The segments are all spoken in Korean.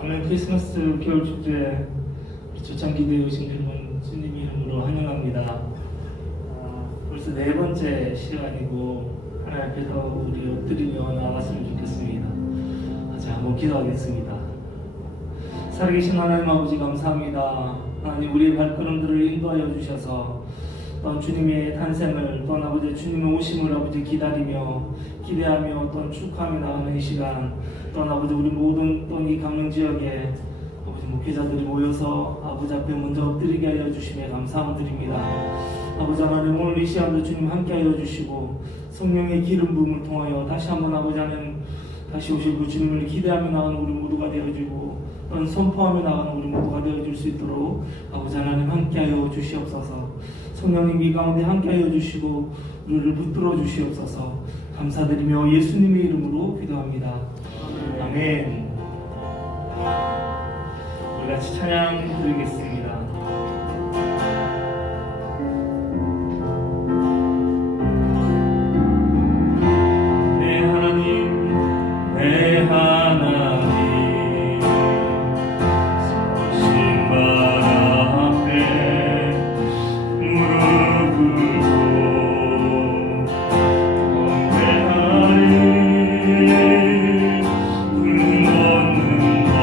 가을 크리스마스 겨울 축제 초창 기대에 오신 여러분 주님 이름으로 환영합니다. 벌써 네 번째 시간이고 하나님 앞에서 우리 엎드리며 나아갔으면 좋겠습니다. 자, 한번 기도하겠습니다. 살아계신 하나님 아버지 감사합니다. 하나님 우리의 발걸음들을 인도하여 주셔서 또 주님의 탄생을 또 아버지 주님의 오심을 아버지 기대하며 또 축하하며 나가는 이 시간 또 아버지 우리 모든 또 이 강릉 지역에 아버지 목회자들이 모여서 아버지 앞에 먼저 엎드리게 하여 주시며 감사함 드립니다. 아버지 하나님 오늘 이 시간도 주님 함께 하여 주시고 성령의 기름 부음을 통하여 다시 한번 아버지 하나님 다시 오실 그 주님을 기대하며 나가는 우리 모두가 되어주고 또는 선포하며 나가는 우리 모두가 되어줄 수 있도록 아버지 하나님 함께하여 주시옵소서. 성령님 이 가운데 함께하여 주시고 우리를 붙들어 주시옵소서. 감사드리며 예수님의 이름으로 기도합니다. 아멘. 우리 같이 찬양 드리겠습니다. 내 하나님 내 하나님 서신 발 앞에 무릎 꿇고 경배하리 굶었는가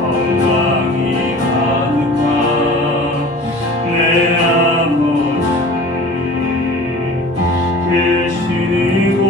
건강이 가득한 내 아버지 계시고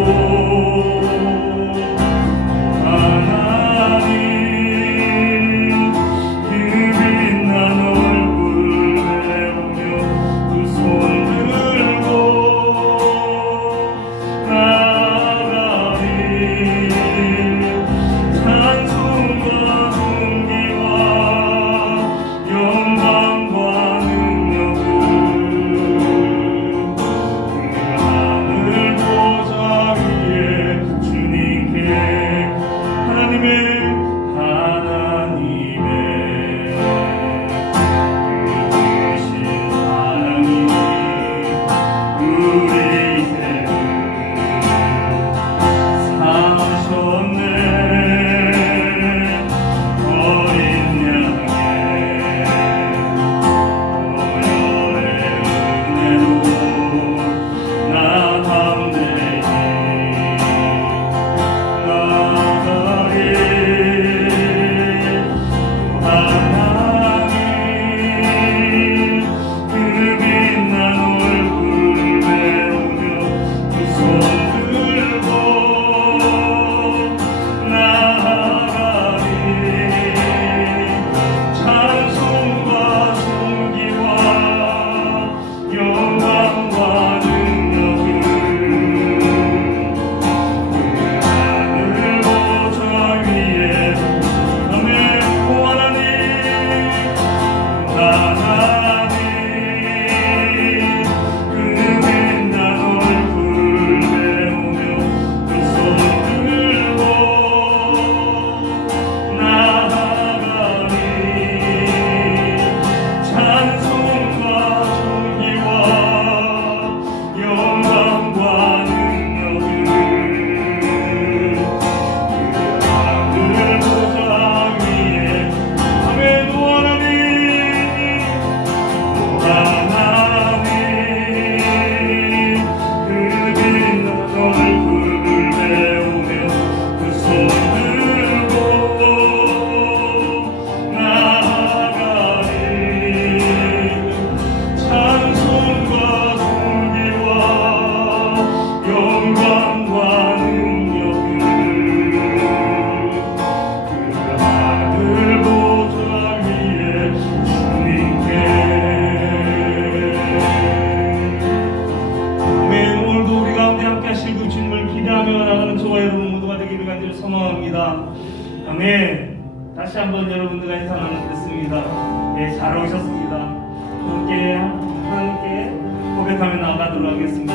아멘. 다시 한번 여러분들과 인사 나누겠습니다. 네, 잘 오셨습니다. 함께 고백하며 나가도록 하겠습니다.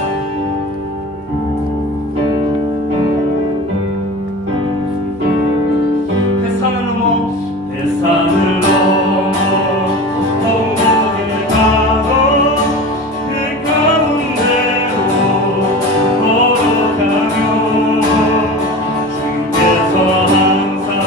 항상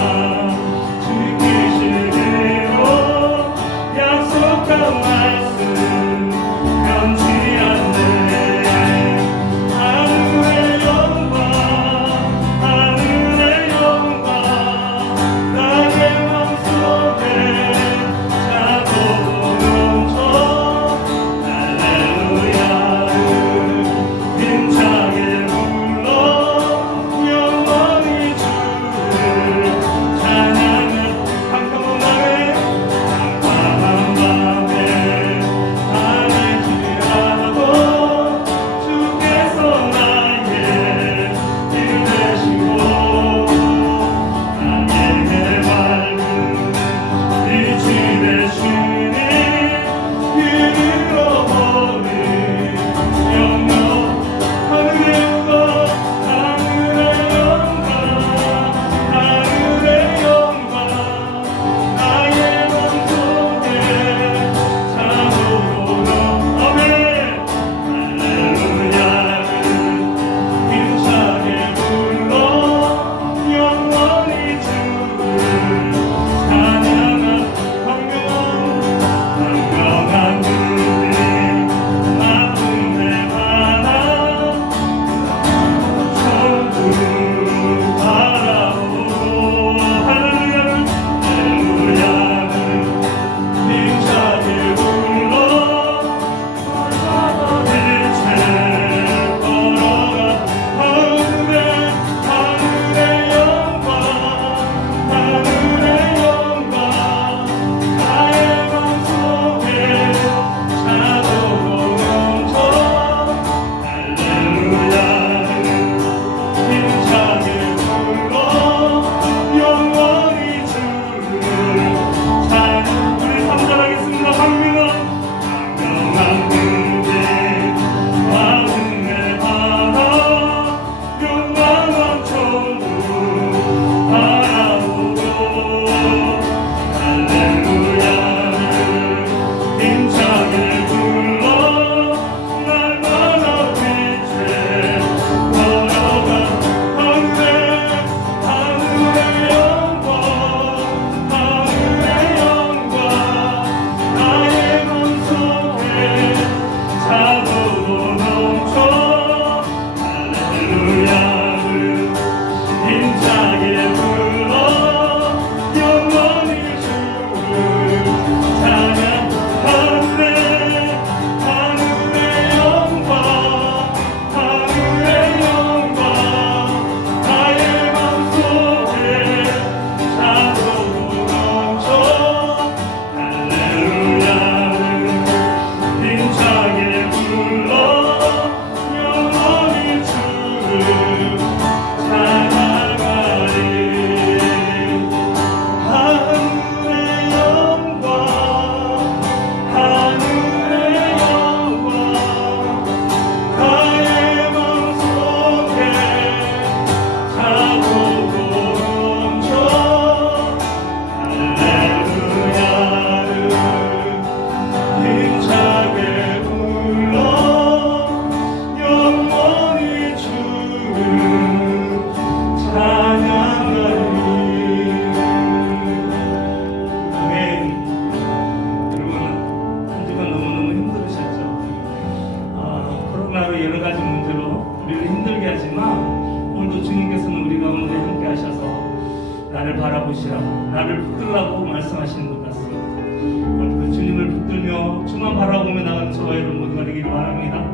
나를 바라보시라고, 나를 붙들라고 말씀하시는 것 같습니다. 오늘 그 주님을 붙들며 주만 바라보며 나가는 저와 여러분 모두가 되기를 바랍니다.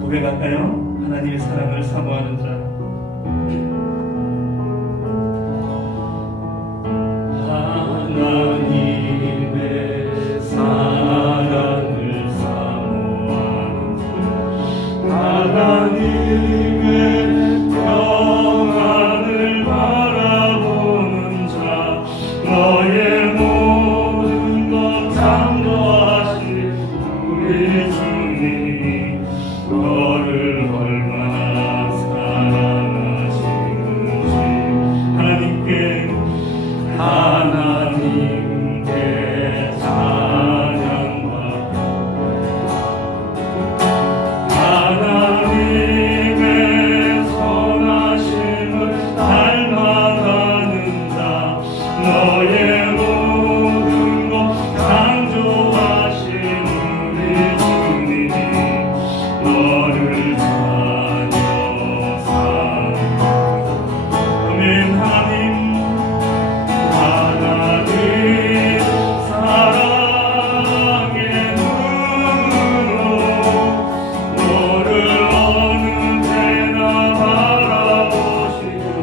고백할까요? 하나님의 사랑을 사모하는 자. 하나님의 사랑을 사모하는 자. 하나님의 평안을 바라보는 자. 너의 모든 것 창조하신 우리 주님이 너를 얼마나 사랑하시는지 하나님께 찬양과 하나님의 선하심을 닮아가는 자. 너의 모든 것 창조하신 우리 주님이 너를 자녀 삼아. 아멘. 하나님 사랑의 눈으로 너를 어느 때나 바라보시고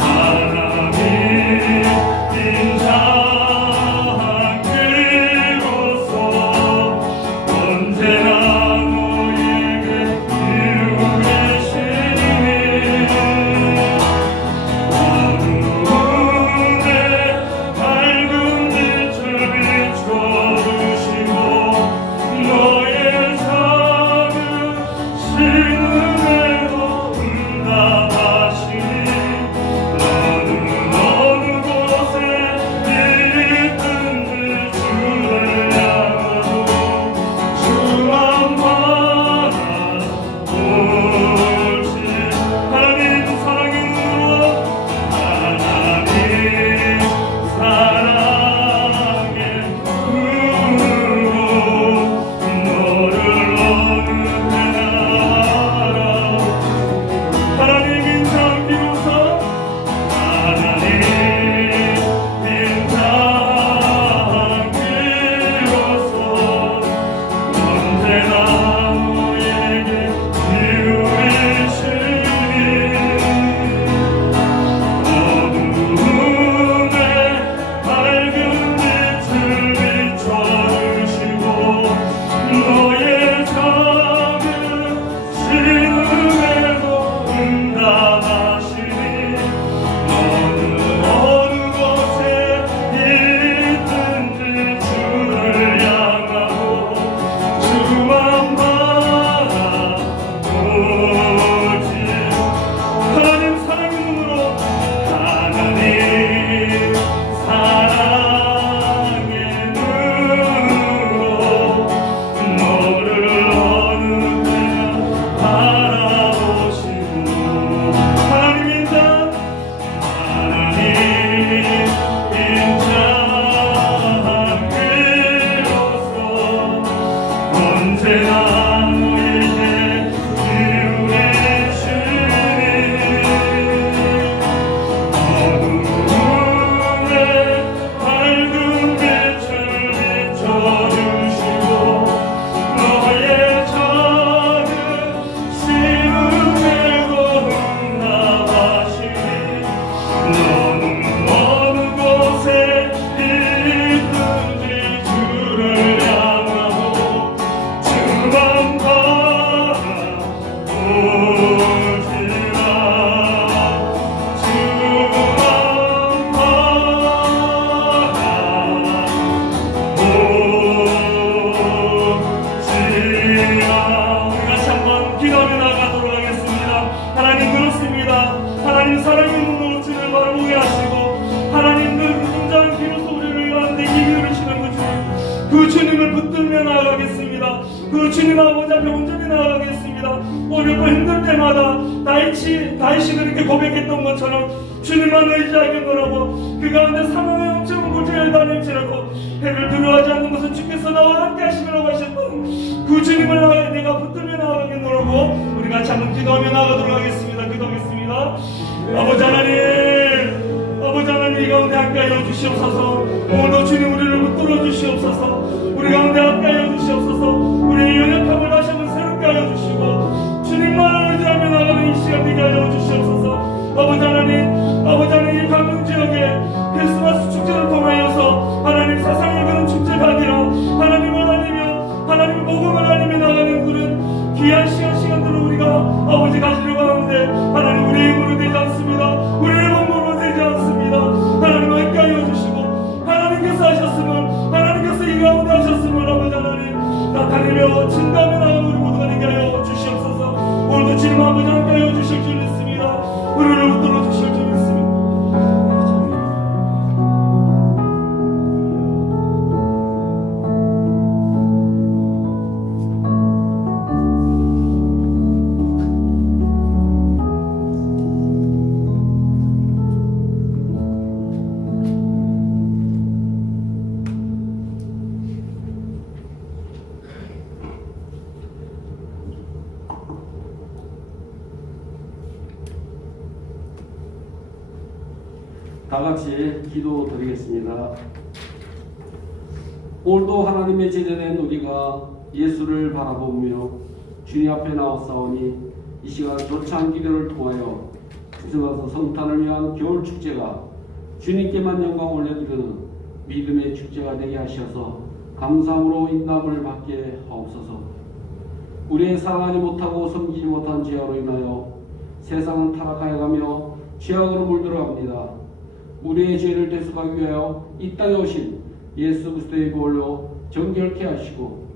하나님 인자한 길로서 언제나 너에게 이루어 계시니 어두운데 밝은 빛을 비춰주시고 너의 작은 신음에도 응답하시니 너는 어느 곳에 있든지 주를 향하고 주만 바라보지. 하나님 사랑의 눈으로 하나님 사랑의 눈으로 너를 어느 때나 하나님 인자한 길로서 하나님 인자한 길로서 언제나 너에게 이루리시니 어두운데 밝은 빛을 비춰주시고 너의 작은 신음에도 응답하시니 너는 어느 곳에 있든지 주를 향하고 주만 바라보지. 하나님 사랑의 눈으로 하나님 사랑의 눈으로 너를 어느 때나 바라보시고 하나님 인자한 길로서 언제나 너에게 이루리시니 어두운데 밝은 빛을 비춰주시고 너의 작은 신음에도 응답하시니 너는 어느 곳에 있든지 주를 향하고 주만 바라보지라. 우리 같이 한번 기도하며 나가도록 하겠습니다. 하나님 그렇습니다. 하나님 사랑의 눈으로 주를 바라보게 하시고 하나님 그 인자한 비로소 우리를 가운데 이기르시는 그 주님을 붙들며 나아가겠습니다. 그 주님 아버지 앞에 온전히 나아가겠습니다. 어렵고 힘들 때마다 다윗이 그렇게 고백했던 것처럼 주님만 의지하겠노라고 그 가운데 상황의 엄청난 고통을 다닐지라도 해를 두려워하지 않는 것은 주께서 나와 함께 하시리라고 하셨던 그 주님을 내가 붙들며 나아가겠노라고 우리 같이 한번 기도하며 나아가도록 하겠습니다. 기도하겠습니다. 기도합니다. 아버지 하나님, 아버지 하나님, 이 가운데 함께하여 주시옵소서. 오늘도 주님 우리를 붙들어 주시옵소서. 우리 가운데 함께하여 주시옵소서. 우리의 연약함을 다시 한번 새롭게 하여 주시고 주님만 의지하며 나가는 이 시간 되게 하여 주시옵소서. 아버지 하나님, 이 강릉 지역에 크리스마스 축제를 통하여서 하나님 세상의 그런 축제가 아니라 하나님을 알리며 하나님 복음을 알리며 나가는 그런 귀한 시간들을 우리가 아버지 가지려고 하는데 하나님 우리의 힘으로 되지 않습니다. 우리의 몸으로 되지 않습니다. 하나님 함께 하여 주시고 하나님께서 하셨음을, 하나님께서 이 가운데 하셨음을 아버지 하나님 나타내며 증거하며 나가는 우리 모두가 되게 하여 주시옵소서. 오늘도 주님 아버지 함께 하여 주실 줄 믿습니다. 우리를 붙들어 주실 줄 믿습니다. 다 같이 기도 드리겠습니다. 오늘도 하나님의 제자된 우리가 예수를 바라보며 주님 앞에 나왔사오니 이 시간 조찬 기도를 통하여 크리스마스 성탄을 위한 겨울 축제가 주님께만 영광 올려드리는 믿음의 축제가 되게 하셔서 감사함으로 인담을 받게 하옵소서. 우리의 사랑하지 못하고 섬기지 못한 죄악으로 인하여 세상은 타락하여 가며 죄악으로 물들어갑니다. 우리의 죄를 대속하기 위하여 이 땅에 오신 예수 그리스도의 보혈로 정결케 하시고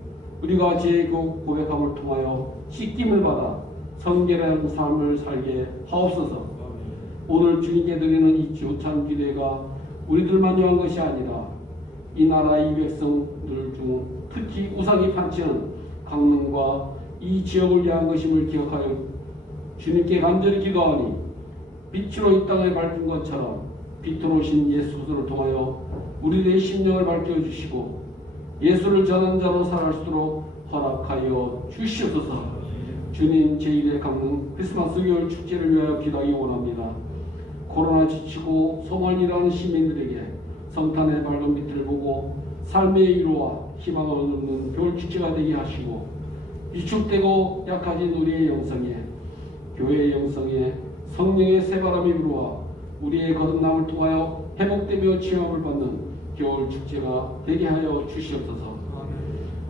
우리가 죄의 고백함을 통하여 씻김을 받아 성결한 삶을 살게 하옵소서. 오늘 주님께 드리는 이 조찬 기도가 우리들만 위한 것이 아니라 이 나라의 백성들 중 특히 우상이 판치는 강릉과 이 지역을 위한 것임을 기억하여 주님께 간절히 기도하니 빛으로 이 땅을 밝힌 것처럼 빛으로 오신 예수 그리스도를 통하여 우리들의 심령을 밝혀주시고 예수를 전하는 자로 살아갈수록 허락하여 주시옵소서. 주님 제1회 강릉 크리스마스 겨울 축제를 위하여 기도하기 원합니다. 코로나 지치고 소망을 잃어가는 시민들에게 성탄의 밝은 빛을 보고 삶의 위로와 희망을 얻는 겨울 축제가 되게 하시고 위축되고 약해진 우리의 영성에 교회의 영성에 성령의 새바람이 불어와 우리의 거듭남을 통하여 회복되며 치유함을 받는 겨울 축제가 되게 하여 주시옵소서.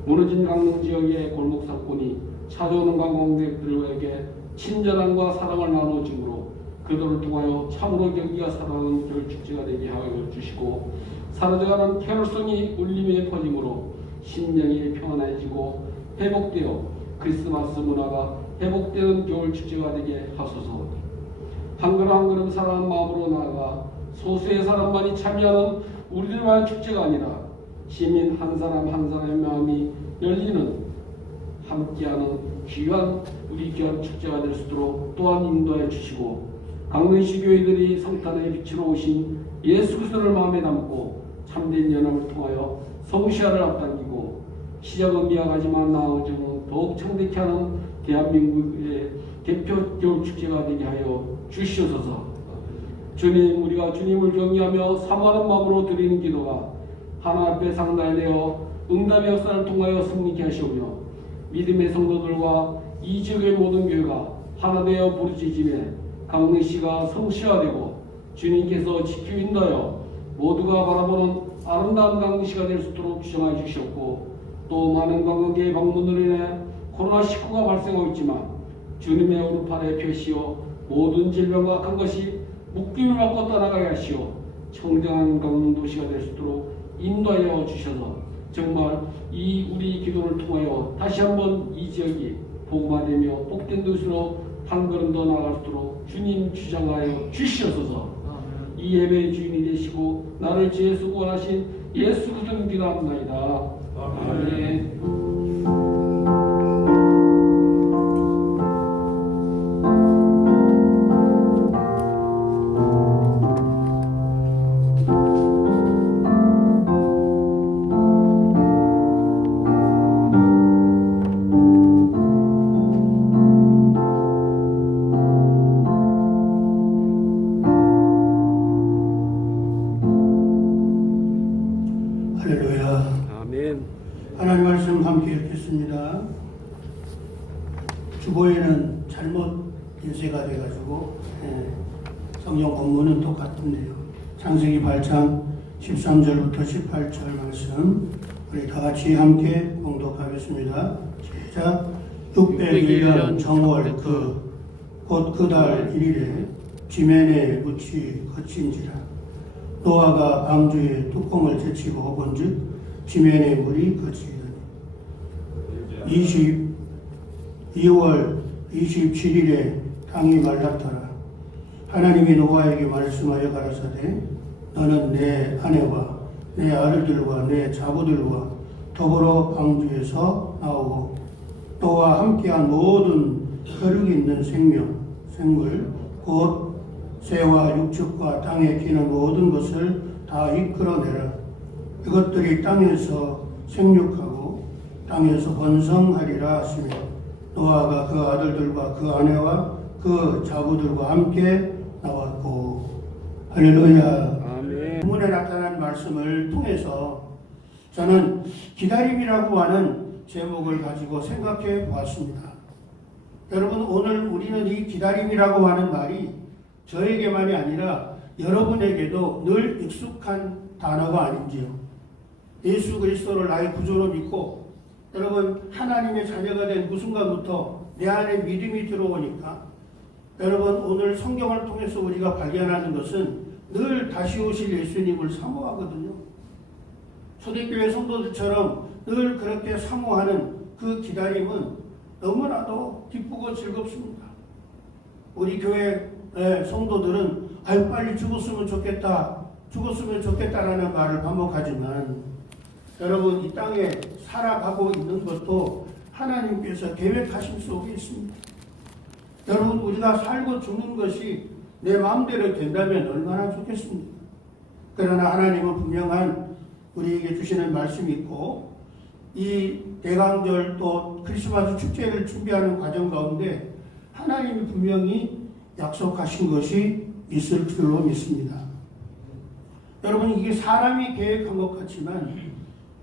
무너진 강릉 지역의 골목 상권이 찾아오는 관광객들에게 친절함과 사랑을 나누어줌으로 그들을 통하여 참으로 경기가 살아나는 겨울 축제가 되게 하여 주시고 사라져가는 캐롤송이 울림에 퍼짐으로 심령이 평안해지고 회복되어 크리스마스 문화가 회복되는 겨울 축제가 되게 하소서. 한 걸음 한 걸음 사랑하는 마음으로 나아가 소수의 사람만이 참여하는 우리들만의 축제가 아니라 시민 한 사람 한 사람의 마음이 열리는 함께하는 귀한 우리 귀한 축제가 될 수 있도록 또한 인도해 주시고 강릉시 교회들이 성탄의 빛으로 오신 예수 그리스도를 마음에 담고 참된 연합을 통하여 성시화를 앞당기고 시작은 미약하지만 나아오지는 더욱 창대케 하는 대한민국의 대표 겨울 축제가 되게 하여 주시옵소서. 주님, 우리가 주님을 경외하며 사모하는 마음으로 드리는 기도가 하나님 앞에 상달되어 응답의 역사를 통하여 승리케 하시오며 믿음의 성도들과 이 지역의 모든 교회가 하나 되어 부르짖음에 강릉시가 성시화되고 주님께서 지키고 인도하여 모두가 바라보는 아름다운 강릉시가 될 수 있도록 주장해 주셨고 또 많은 관광객의 방문으로 인해 코로나19가 발생하고 있지만 주님의 오른팔에 펴시어 모든 질병과 악한 것이 묶임을 받고 떠나가게 하시어 청정한 강릉 도시가 될 수 있도록 인도하여 주셔서 정말 이 우리 기도를 통하여 다시 한번 이 지역이 복음화되며 복된 도시로 한 걸음 더 나아갈 수 있도록 주님 주장하여 주시옵소서. 이 예배의 주인이 되시고 나를 지혜수 구원하신 예수 그리스도를 기도합니다. 아멘. 하나님 말씀 함께 읽겠습니다. 주보에는 잘못 인쇄가 돼가지고 성경 본문은 똑같은데요. 창세기 8장 13절부터 18절 말씀 우리 다 같이 함께 봉독하겠습니다. 시작. 601년 정월 곧 그 달 1일에 지면에 묻이 거친지라. 노아가 방주의 뚜껑을 제치고 본즉 지면에 물이 거치더니 2월 27일에 땅이 말랐더라. 하나님이 노아에게 말씀하여 가라사대 너는 내 아내와 내 아들들과 내 자부들과 더불어 방주에서 나오고 너와 함께한 모든 혈육 있는 생물 곧 새와 육축과 땅에 기는 모든 것을 다 이끌어내라. 이것들이 땅에서 생육하고 땅에서 번성하리라 하시며 노아가 그 아들들과 그 아내와 그 자부들과 함께 나왔고. 할렐루야. 아멘. 본문에 나타난 말씀을 통해서 저는 기다림이라고 하는 제목을 가지고 생각해 보았습니다. 여러분, 오늘 우리는 이 기다림이라고 하는 말이 저에게만이 아니라 여러분에게도 늘 익숙한 단어가 아닌지요. 예수 그리스도를 나의 구주로 믿고 여러분 하나님의 자녀가 된 그 순간부터 내 안에 믿음이 들어오니까 여러분 오늘 성경을 통해서 우리가 발견하는 것은 늘 다시 오실 예수님을 사모하거든요. 초대교회 성도들처럼 늘 그렇게 사모하는 그 기다림은 너무나도 기쁘고 즐겁습니다. 우리 교회 성도들은 아유 빨리 죽었으면 좋겠다라는 말을 반복하지만 여러분 이 땅에 살아가고 있는 것도 하나님께서 계획하신 속에 있습니다. 여러분 우리가 살고 죽는 것이 내 마음대로 된다면 얼마나 좋겠습니까? 그러나 하나님은 분명한 우리에게 주시는 말씀이 있고 이 대강절 또 크리스마스 축제를 준비하는 과정 가운데 하나님이 분명히 약속하신 것이 있을 줄로 믿습니다. 여러분 이게 사람이 계획한 것 같지만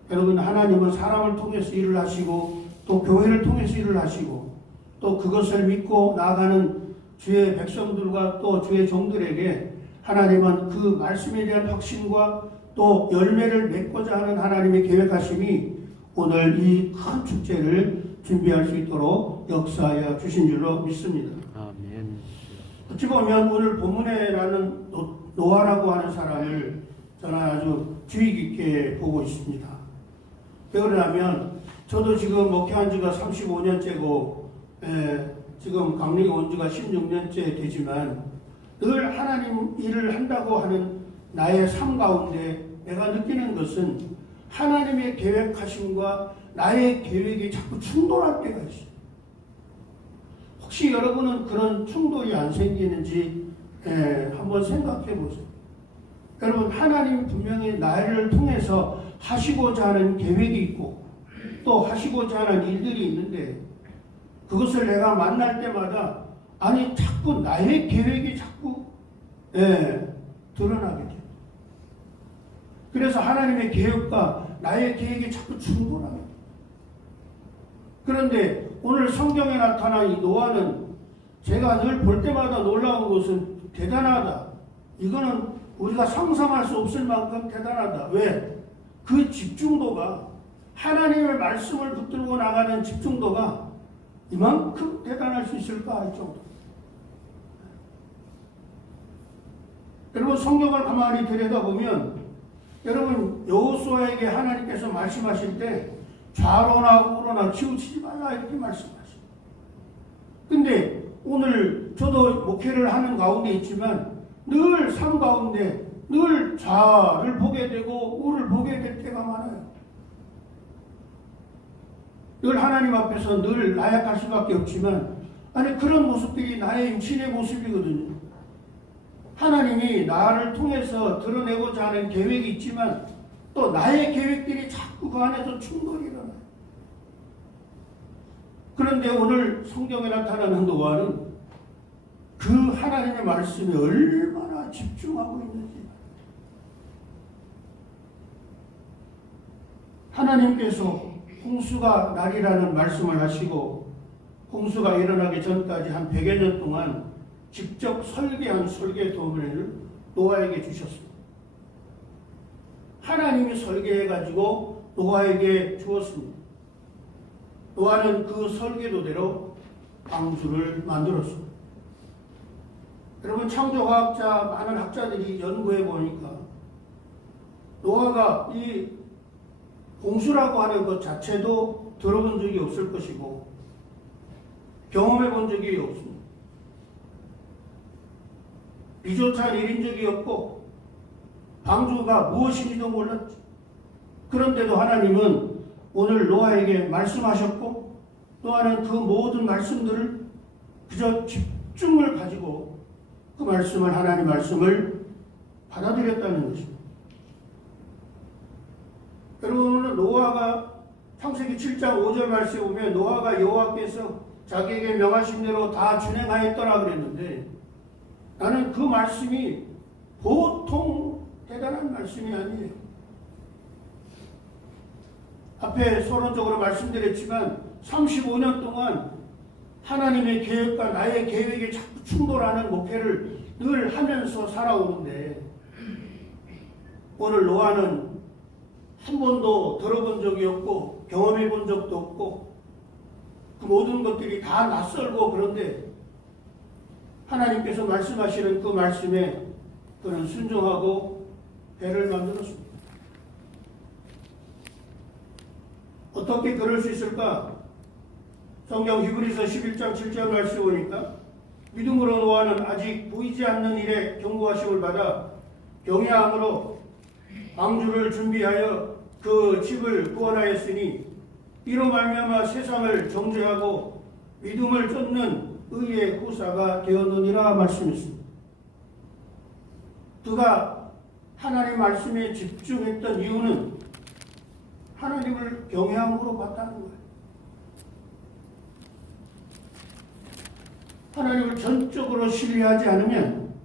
여러분 하나님은 사람을 통해서 일을 하시고 또 교회를 통해서 일을 하시고 또 그것을 믿고 나아가는 주의 백성들과 또 주의 종들에게 하나님은 그 말씀에 대한 확신과 또 열매를 맺고자 하는 하나님의 계획하심이 오늘 이 큰 축제를 준비할 수 있도록 역사하여 주신 줄로 믿습니다. 아멘. 어찌 보면 오늘 본문에 나는 노아라고 하는 사람을 저는 아주 주의 깊게 보고 있습니다. 왜 그러냐면 저도 지금 목회한 지가 35년째고 지금 강릉에 온 지가 16년째 되지만 늘 하나님 일을 한다고 하는 나의 삶 가운데 내가 느끼는 것은 하나님의 계획하심과 나의 계획이 자꾸 충돌할 때가 있어요. 혹시 여러분은 그런 충돌이 안 생기는지 한번 생각해 보세요. 여러분 하나님 분명히 나를 통해서 하시고자 하는 계획이 있고 또 하시고자 하는 일들이 있는데 그것을 내가 만날 때마다 아니 자꾸 나의 계획이 자꾸 드러나게 돼요. 그래서 하나님의 계획과 나의 계획이 자꾸 충돌하게 돼요. 그런데 오늘 성경에 나타난 이 노아는 제가 늘 볼 때마다 놀라운 것은 대단하다. 이거는 우리가 상상할 수 없을 만큼 대단하다. 왜? 그 집중도가 하나님의 말씀을 붙들고 나가는 집중도가 이만큼 대단할 수 있을까 할 정도. 여러분 성경을 가만히 들여다보면 여러분 여호수아에게 하나님께서 말씀하실 때 좌로나 우로나 치우치지 말라 이렇게 말씀하시죠. 근데 오늘 저도 목회를 하는 가운데 있지만 늘 삶 가운데 늘 좌를 보게 되고 우를 보게 될 때가 많아요. 늘 하나님 앞에서 늘 나약할 수밖에 없지만 아니 그런 모습들이 나의 육신의 모습이거든요. 하나님이 나를 통해서 드러내고자 하는 계획이 있지만 또 나의 계획들이 자꾸 그 안에서 충돌이 일어나요. 그런데 오늘 성경에 나타나는 노아는 그 하나님의 말씀에 얼마나 집중하고 있는지 하나님께서 홍수가 날이라는 말씀을 하시고 홍수가 일어나기 전까지 한 100여 년 동안 직접 설계한 설계 도면을 노아에게 주셨습니다. 하나님이 설계해가지고 노아에게 주었습니다. 노아는 그 설계도대로 방주를 만들었습니다. 여러분, 창조과학자 많은 학자들이 연구해 보니까 노아가 이 홍수라고 하는 것 자체도 들어본 적이 없을 것이고 경험해 본 적이 없습니다. 비조차 일인 적이 없고 방주가 무엇인지도 몰랐죠. 그런데도 하나님은 오늘 노아에게 말씀하셨고 노아는 그 모든 말씀들을 그저 집중을 가지고 그 말씀을, 하나님 말씀을 받아들였다는 것입니다. 여러분, 오늘 노아가 창세기 7장 5절 말씀에 보면 노아가 여호와께서 자기에게 명하신 대로 다 준행하였더라 그랬는데 나는 그 말씀이 보통 대단한 말씀이 아니에요. 앞에 서론적으로 말씀드렸지만 35년 동안 하나님의 계획과 나의 계획에 자꾸 충돌하는 목회를 늘 하면서 살아오는데 오늘 노아는 한 번도 들어본 적이 없고 경험해 본 적도 없고 그 모든 것들이 다 낯설고 그런데 하나님께서 말씀하시는 그 말씀에 그는 순종하고 배를 만들었습니다. 어떻게 그럴 수 있을까? 성경 히브리서 11장 7절 말씀 보니까 믿음으로 노아는 아직 보이지 않는 일에 경고하심을 받아 경외함으로 방주를 준비하여 그 집을 구원하였으니 이로 말미암아 세상을 정죄하고 믿음을 쫓는 의의 후사가 되었느니라 말씀했습니다. 그가 하나님 말씀에 집중했던 이유는 하나님을 경외함으로 봤다는 거예요. 하나님을 전적으로 신뢰하지 않으면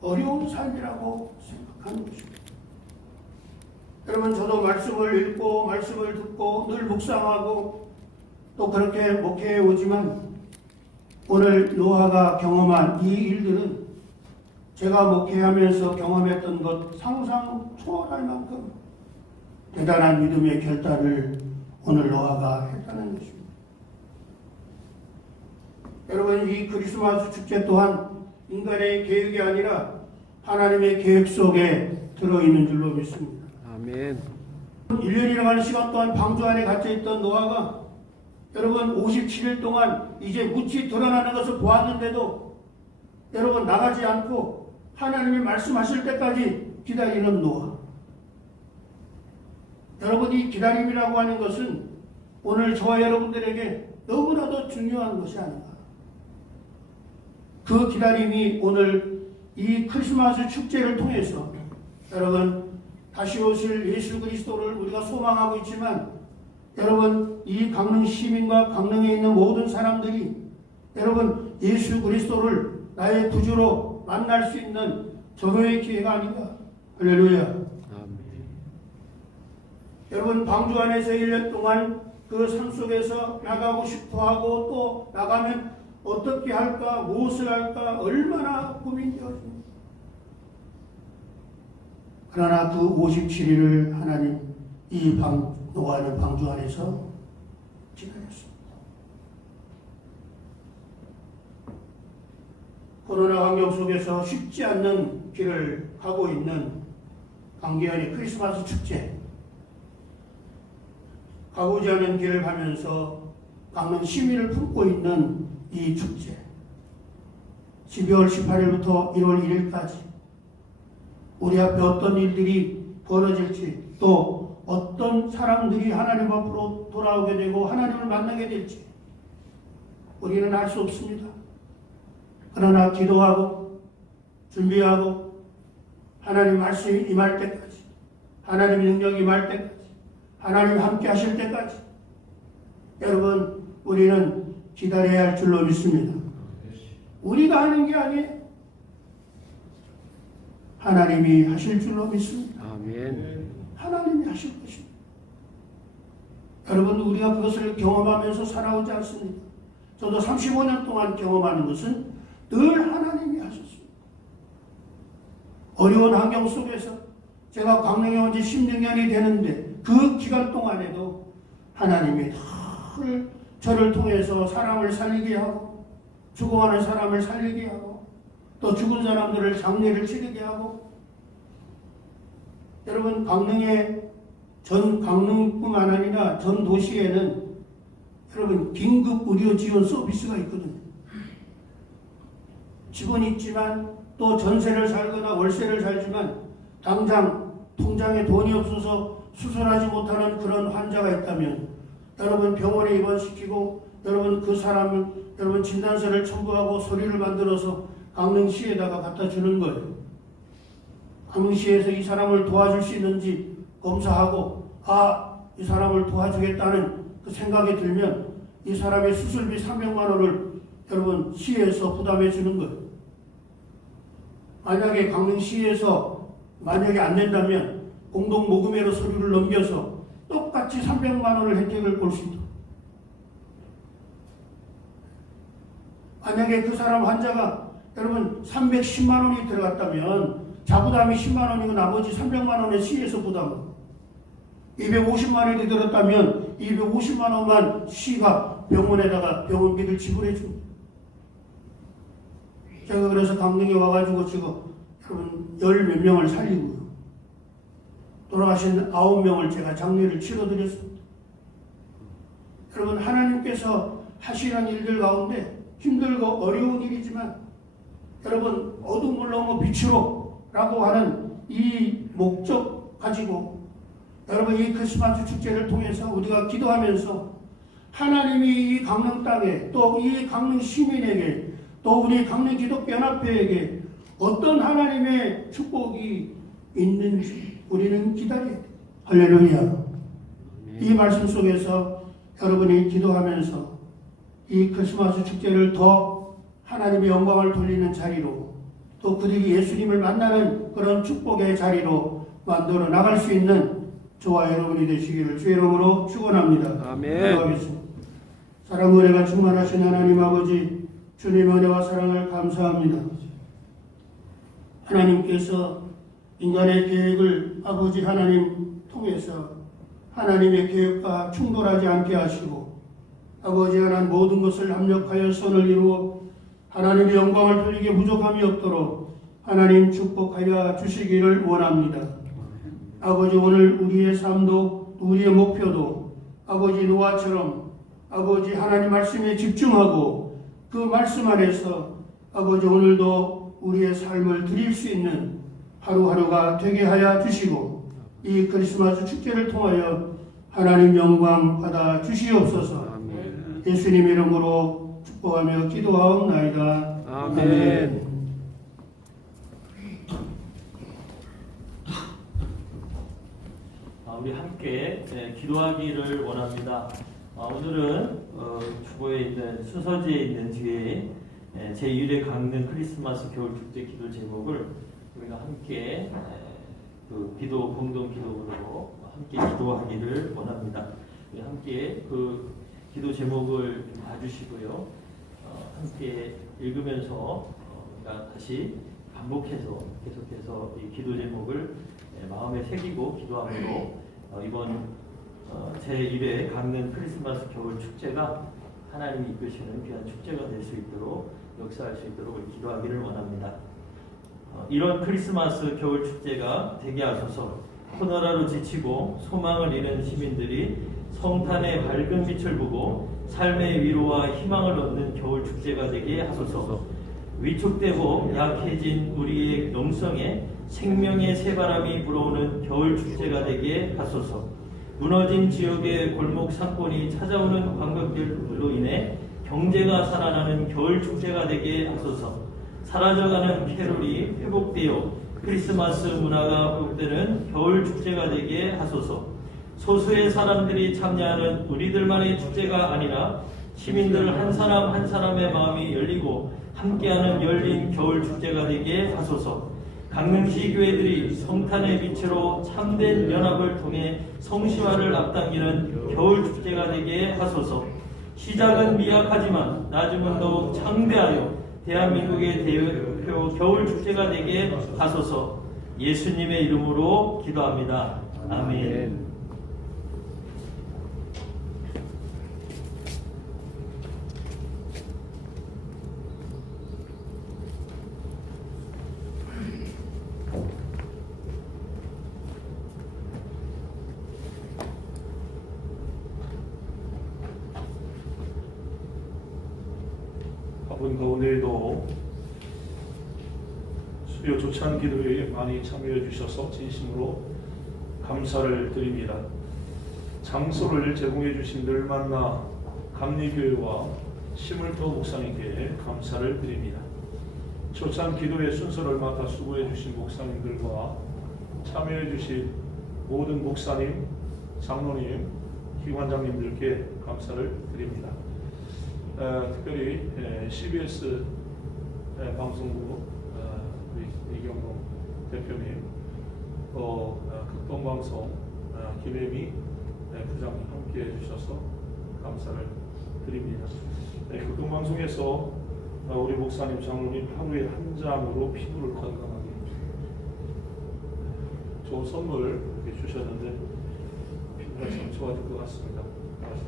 어려운 삶이라고 생각하는 것입니다. 여러분, 저도 말씀을 읽고 말씀을 듣고 늘 묵상하고 또 그렇게 목회해 오지만 오늘 노아가 경험한 이 일들은 제가 목회하면서 경험했던 것 상상 초월할 만큼 대단한 믿음의 결단을 오늘 노아가 했다는 것입니다. 여러분, 이 크리스마스 축제 또한 인간의 계획이 아니라 하나님의 계획 속에 들어있는 줄로 믿습니다. 아멘. 1년이라고 하는 시간 동안 방주 안에 갇혀있던 노아가 여러분 57일 동안 이제 묻히 드러나는 것을 보았는데도 여러분 나가지 않고 하나님이 말씀하실 때까지 기다리는 노아. 여러분, 이 기다림이라고 하는 것은 오늘 저와 여러분들에게 너무나도 중요한 것이 아닌가. 그 기다림이 오늘 이 크리스마스 축제를 통해서 여러분 다시 오실 예수 그리스도를 우리가 소망하고 있지만 여러분 이 강릉 시민과 강릉에 있는 모든 사람들이 여러분 예수 그리스도를 나의 구주로 만날 수 있는 절호의 기회가 아닌가. 할렐루야. 아멘. 여러분, 방주 안에서 1년 동안 그 산속에서 나가고 싶어하고 또 나가면 어떻게 할까, 무엇을 할까 얼마나 고민되었습니다. 그러나 그 57일을 하나님 이 노아는 방주 안에서 지나렸습니다. 코로나 환경 속에서 쉽지 않는 길을 가고 있는 강계현의 크리스마스 축제. 가보지 않은 길을 가면서 강릉 시민을 품고 있는 이 축제. 12월 18일부터 1월 1일까지 우리 앞에 어떤 일들이 벌어질지 또 어떤 사람들이 하나님 앞으로 돌아오게 되고 하나님을 만나게 될지 우리는 알 수 없습니다. 그러나 기도하고 준비하고 하나님 말씀이 임할 때까지, 하나님 능력이 임할 때까지, 하나님 함께 하실 때까지 여러분 우리는 기다려야 할 줄로 믿습니다. 우리가 하는 게 아니에요. 하나님이 하실 줄로 믿습니다. 아멘. 하나님이 하실 것입니다. 여러분, 우리가 그것을 경험하면서 살아오지 않습니까? 저도 35년 동안 경험하는 것은 늘 하나님이 하셨습니다. 어려운 환경 속에서 제가 광명에 온 지 16년이 되는데 그 기간 동안에도 하나님이 늘 저를 통해서 사람을 살리게 하고 죽어가는 사람을 살리게 하고 또 죽은 사람들을 장례를 치르게 하고 여러분 전 강릉뿐만 아니라 전 도시에는 여러분 긴급 의료 지원 서비스가 있거든요. 집은 있지만 또 전세를 살거나 월세를 살지만 당장 통장에 돈이 없어서 수술하지 못하는 그런 환자가 있다면 여러분 병원에 입원시키고 여러분 그 사람을 여러분 진단서를 첨부하고 서류를 만들어서 강릉시에다가 갖다 주는 거예요. 강릉시에서 이 사람을 도와줄 수 있는지 검사하고 이 사람을 도와주겠다는 그 생각이 들면 이 사람의 수술비 300만 원을 여러분 시에서 부담해 주는 거예요. 만약에 강릉시에서 만약에 안 된다면 공동모금회로 서류를 넘겨서 똑같이 300만 원을 혜택을 볼 수 있다. 만약에 그 사람 환자가 여러분 310만 원이 들어갔다면 자부담이 10만 원이고 나머지 300만 원은 시에서 부담. 250만 원이 들었다면 250만 원만 시가 병원에다가 병원비를 지불해 줍니다. 제가 그래서 강릉에 와가지고 지금 여러분 10몇 명을 살리고요. 돌아가신 9명을 제가 장례를 치러드렸습니다. 여러분 하나님께서 하시는 일들 가운데 힘들고 어려운 일이지만 여러분 어둠을 넘어 빛으로 라고 하는 이 목적 가지고 여러분 이 크리스마스 축제를 통해서 우리가 기도하면서 하나님이 이 강릉 땅에 또 이 강릉 시민에게 또 우리 강릉 기독연합회에게 어떤 하나님의 축복이 있는지 우리는 기다려야 돼요. 할렐루야. 이 말씀 속에서 여러분이 기도하면서 이 크리스마스 축제를 더 하나님의 영광을 돌리는 자리로 또 그들이 예수님을 만나는 그런 축복의 자리로 만들어 나갈 수 있는 저와 여러분이 되시기를 주의 이름으로 축원합니다. 아멘. 기도하겠습니다. 사랑 은혜가 충만하신 하나님 아버지 주님의 은혜와 사랑을 감사합니다. 하나님께서 인간의 계획을 아버지 하나님 통해서 하나님의 계획과 충돌하지 않게 하시고 아버지 하나님 모든 것을 합력하여 선을 이루어 하나님의 영광을 돌리게 부족함이 없도록 하나님 축복하여 주시기를 원합니다. 아버지 오늘 우리의 삶도 우리의 목표도 아버지 노아처럼 아버지 하나님 말씀에 집중하고 그 말씀 안에서 아버지 오늘도 우리의 삶을 드릴 수 있는 하루하루가 되게 하여 주시고 이 크리스마스 축제를 통하여 하나님 영광 받아 주시옵소서. 예수님 이름으로 축복하며 기도하옵나이다. 아멘. 우리 함께 기도하기를 원합니다. 오늘은 주보에 있는 순서지에 있는 뒤에 제1회 강릉 크리스마스 겨울축제 기도 제목을 우리가 함께 그 기도 공동 기도로 함께 기도하기를 원합니다. 우리 함께 그 기도 제목을 좀 봐주시고요. 함께 읽으면서 우리가 다시 반복해서 계속해서 이 기도 제목을 마음에 새기고 기도함으로 이번 제1회 강릉 크리스마스 겨울 축제가 하나님이 이끄시는 귀한 축제가 될 수 있도록 역사할 수 있도록 우리 기도하기를 원합니다. 이런 크리스마스 겨울 축제가 되게 하소서. 코로나로 지치고 소망을 잃은 시민들이 성탄의 밝은 빛을 보고 삶의 위로와 희망을 얻는 겨울 축제가 되게 하소서. 위축되고 약해진 우리의 영성에 생명의 새바람이 불어오는 겨울 축제가 되게 하소서. 무너진 지역의 골목 상권이 찾아오는 관광객들로 인해 경제가 살아나는 겨울 축제가 되게 하소서. 사라져가는 캐롤이 회복되어 크리스마스 문화가 회복되는 겨울 축제가 되게 하소서. 소수의 사람들이 참여하는 우리들만의 축제가 아니라 시민들 한 사람 한 사람의 마음이 열리고 함께하는 열린 겨울 축제가 되게 하소서. 강릉시 교회들이 성탄의 빛으로 참된 연합을 통해 성심화를 앞당기는 겨울 축제가 되게 하소서. 시작은 미약하지만 나중은 더욱 창대하여 대한민국의 대표 겨울 축제가 되게 하소서. 예수님의 이름으로 기도합니다. 아멘. 바쁜 가운데에도 수요 조찬 기도에 많이 참여해 주셔서 진심으로 감사를 드립니다. 장소를 제공해 주신 늘만나 감리교회와 심을터 목사님께 감사를 드립니다. 조찬 기도의 순서를 맡아 수고해 주신 목사님들과 참여해 주신 모든 목사님, 장로님, 기관장님들께 감사를 드립니다. 특별히 CBS 방송국 우리 이경동 대표님, 또 극동방송 김혜미 부장님 함께 해주셔서 감사를 드립니다. 극동방송에서 우리 목사님, 장로님 하루에 한 잔으로 피부를 건강하게 좋은 선물 이렇게 주셨는데 피부가 참 좋아질 것 같습니다.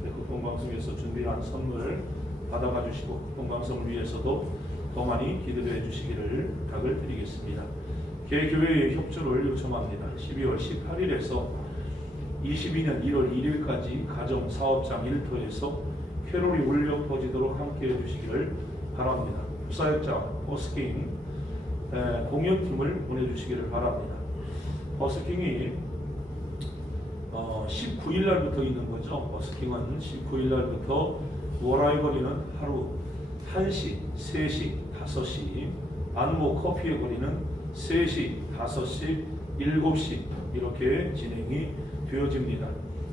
극동방송에서 준비한 선물 받아가 주시고 극동방송을 위해서도 더 많이 기도해 주시기를 부탁을 드리겠습니다. 개교회의 협조를 요청합니다. 12월 18일에서 22년 1월 1일까지 가정 사업장 1터에서 캐롤이 울려 퍼지도록 함께 해주시기를 바랍니다. 사역자 버스킹 공연팀을 보내주시기를 바랍니다. 버스킹이 19일 날부터 있는 거죠. 버스킹은 19일 날부터 워라이거리는 하루 1시, 3시, 5시, 안모 커피의 거리는 3시, 5시, 7시 이렇게 진행이 되어집니다.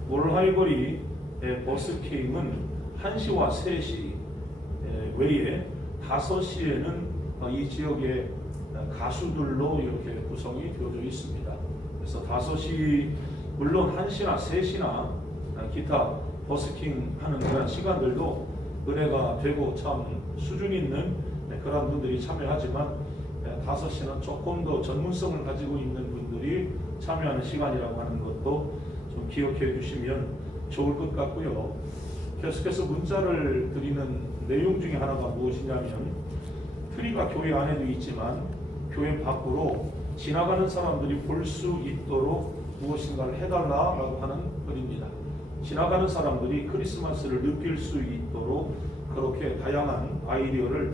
월하이거리 버스킹은 1시와 3시 외에 5시에는 이 지역의 가수들로 이렇게 구성이 되어져 있습니다. 그래서 5시 물론 1시나 3시나 기타 버스킹 하는 그런 시간들도 은혜가 되고 참 수준 있는 그런 분들이 참여하지만 5시는 조금 더 전문성을 가지고 있는 분들이 참여하는 시간이라고 하는 것도 좀 기억해 주시면 좋을 것 같고요. 계속해서 문자를 드리는 내용 중에 하나가 무엇이냐면 트리가 교회 안에도 있지만 교회 밖으로 지나가는 사람들이 볼 수 있도록 무엇인가를 해달라라고 하는 글입니다. 지나가는 사람들이 크리스마스를 느낄 수 있도록 그렇게 다양한 아이디어를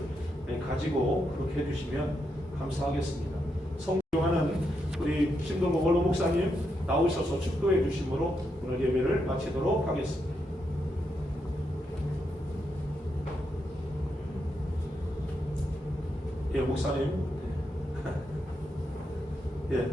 가지고 그렇게 해주시면 감사하겠습니다. 성교하는 우리 신동국 원로 목사님 나오셔서 축도해 주심으로 오늘 예배를 마치도록 하겠습니다. 예, 목사님. 예.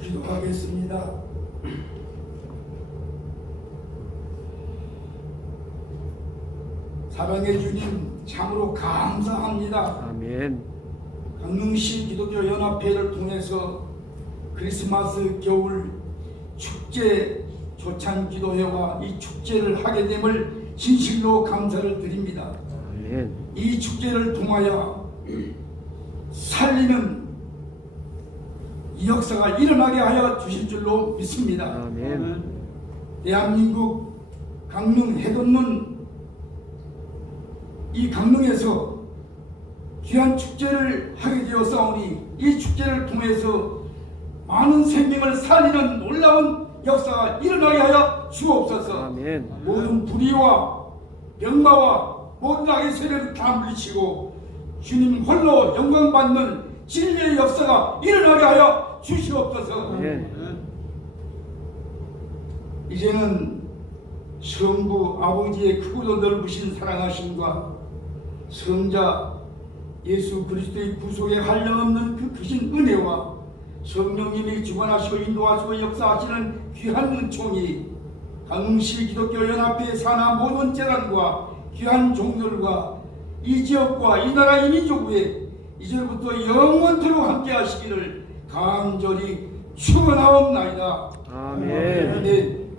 기도하겠습니다. 사랑의 주님 참으로 감사합니다. 아멘. 강릉시 기독교 연합회를 통해서 크리스마스 겨울 축제 조찬 기도회와 이 축제를 하게 됨을 진실로 감사를 드립니다. 아멘. 이 축제를 통하여 살리는 이 역사가 일어나게 하여 주실 줄로 믿습니다. 아멘. 대한민국 강릉 해돋는 이 강릉에서 귀한 축제를 하게 되었사오니 이 축제를 통해서 많은 생명을 살리는 놀라운 역사가 일어나게 하여 주옵소서. 아멘. 모든 불의와 병마와 모든 악의 세력을 다 물리치고 주님 홀로 영광받는 진리의 역사가 일어나게 하여 주시옵소서. 아멘. 이제는 성부 아버지의 크고도 넓으신 사랑하심과 성자 예수 그리스도의 구속에 한량없는 그 크신 은혜와 성령님이 주관하시고 인도하시고 역사하시는 귀한 은총이 강시 기독교 연합회 산하 모든 재단과 귀한 종들과 이 지역과 이 나라 이 민족 위에 이제부터 영원토록 함께 하시기를 간절히 축원하옵나이다. 아멘. 아멘.